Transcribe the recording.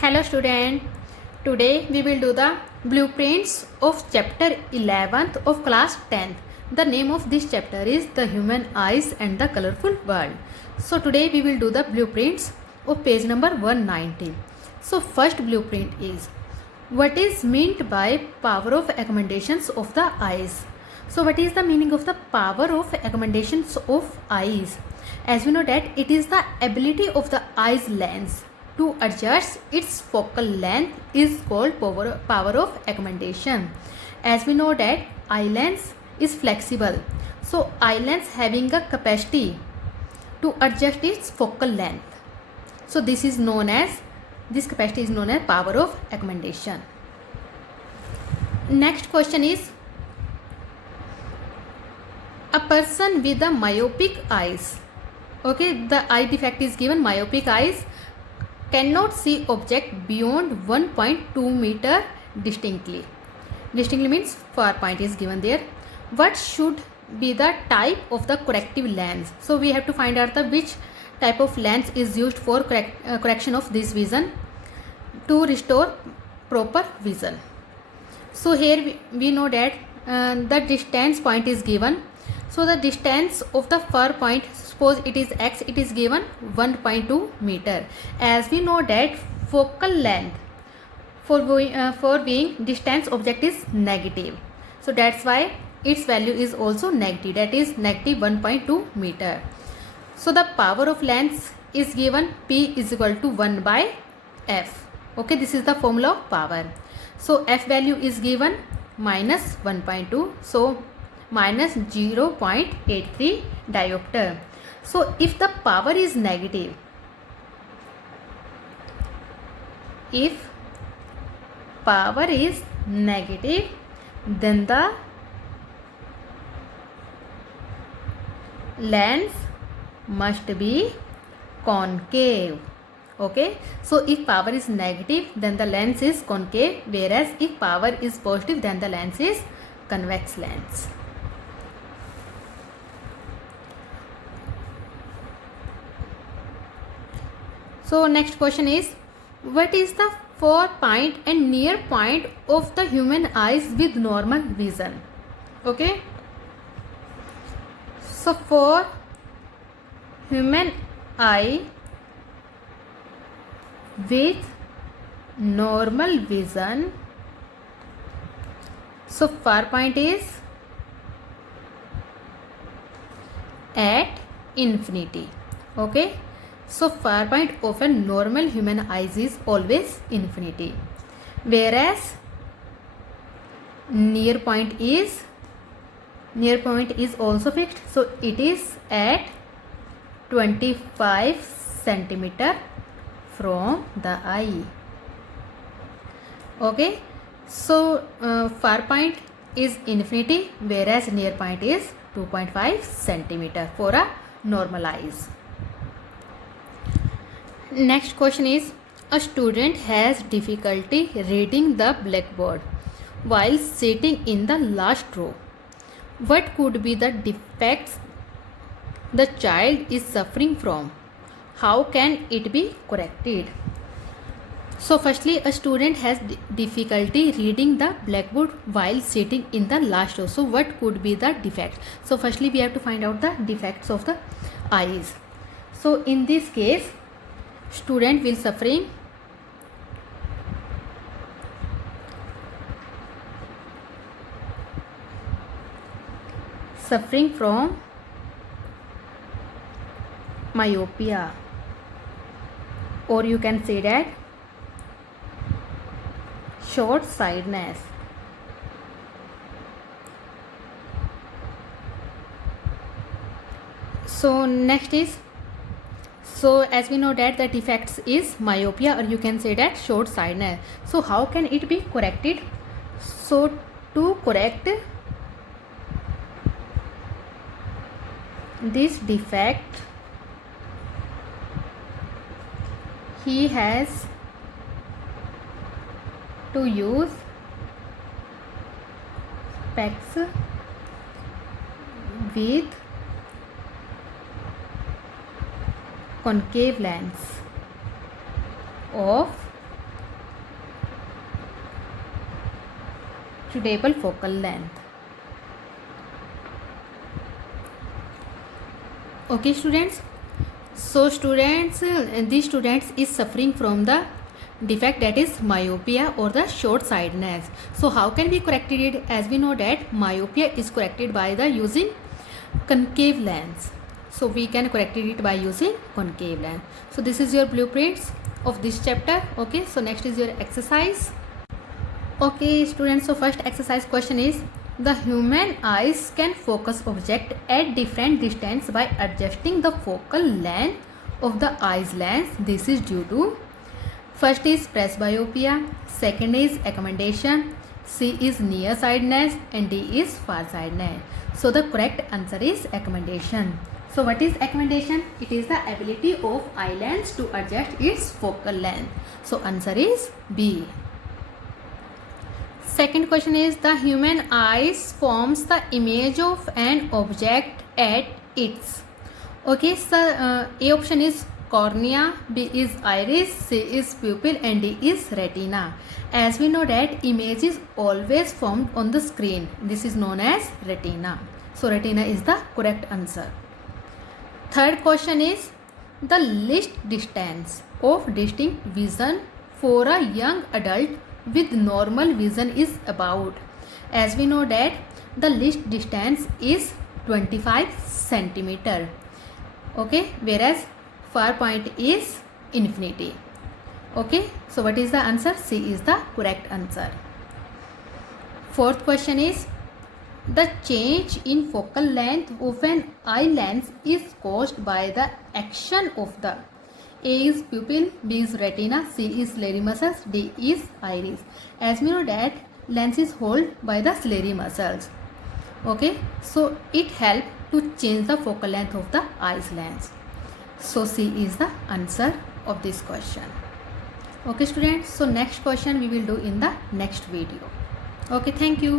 Hello student, today we will do the blueprints of chapter 11th of class 10th. The name of this chapter is The Human Eyes and the Colorful World. So today we will do the blueprints of page number 190. So first blueprint is, what is meant by power of accommodations of the eyes? So what is the meaning of the power of accommodations of eyes? As we know that it is the ability of the eye's lens to adjust its focal length is called power of accommodation. As we know that eye lens is flexible, so eye lens having a capacity to adjust its focal length. So this capacity is known as power of accommodation. Next question is, a person with a myopic eyes, okay, the eye defect is given myopic eyes, cannot see object beyond 1.2 meter distinctly. Distinctly means far point is given there. What should be the type of the corrective lens? So we have to find out which type of lens is used for correction of this vision to restore proper vision. So here we know that the distance point is given. So the distance of the far point, suppose it is x, it is given 1.2 meter. As we know that focal length for being distance object is negative, so that's why its value is also negative, that is negative 1.2 meter. So the power of lens is given P is equal to 1 by F. Okay, this is the formula of power. So F value is given minus 1.2, so minus 0.83 diopter. So if the power is negative, then the lens must be concave. Okay, so if power is negative, then the lens is concave, whereas if power is positive, then the lens is convex lens. So next question is, what is the far point and near point of the human eyes with normal vision? Okay, so for human eye with normal vision, so far point is at infinity. Okay, so far point of a normal human eyes is always infinity, whereas near point is also fixed, so it is at 25 centimeter from the eye. Okay, so far point is infinity, whereas near point is 2.5 centimeter for a normal eyes. Next question is, a student has difficulty reading the blackboard while sitting in the last row. What could be the defects the child is suffering from? How can it be corrected? So firstly, a student has difficulty reading the blackboard while sitting in the last row. So what could be the defect? So firstly we have to find out the defects of the eyes. So in this case, student will suffering from myopia, or you can say that short sightedness. So next is, so as we know that the defects is myopia, or you can say that short sightedness. So how can it be corrected? So to correct this defect, he has to use specs with concave lens of suitable focal length. Okay students, so students, these students is suffering from the defect that is myopia or the short sightedness. So how can we correct it? As we know that myopia is corrected by the using concave lens. So we can correct it by using concave lens. So this is your blueprints of this chapter. Okay, so next is your exercise. Okay students, so first exercise question is, the human eyes can focus object at different distance by adjusting the focal length of the eyes lens. This is due to, first is presbyopia, second is accommodation, C is nearsightedness, and D is farsightedness. So the correct answer is accommodation. So what is accommodation? It is the ability of eye lens to adjust its focal length. So answer is B. Second question is, the human eyes forms the image of an object at its. Okay, so A option is cornea, B is iris, C is pupil, and D is retina. As we know that image is always formed on the screen. This is known as retina. So retina is the correct answer. Third question is, the least distance of distinct vision for a young adult with normal vision is about. As we know that the least distance is 25 centimeter. Okay, whereas far point is infinity. Okay, so what is the answer? C is the correct answer. Fourth question is, the change in focal length of an eye lens is caused by the action of the, A is pupil, B is retina, C is ciliary muscles, D is iris. As we know that lens is held by the ciliary muscles. Okay, so it helps to change the focal length of the eyes lens. So C is the answer of this question. Okay students, so next question we will do in the next video. Okay, thank you.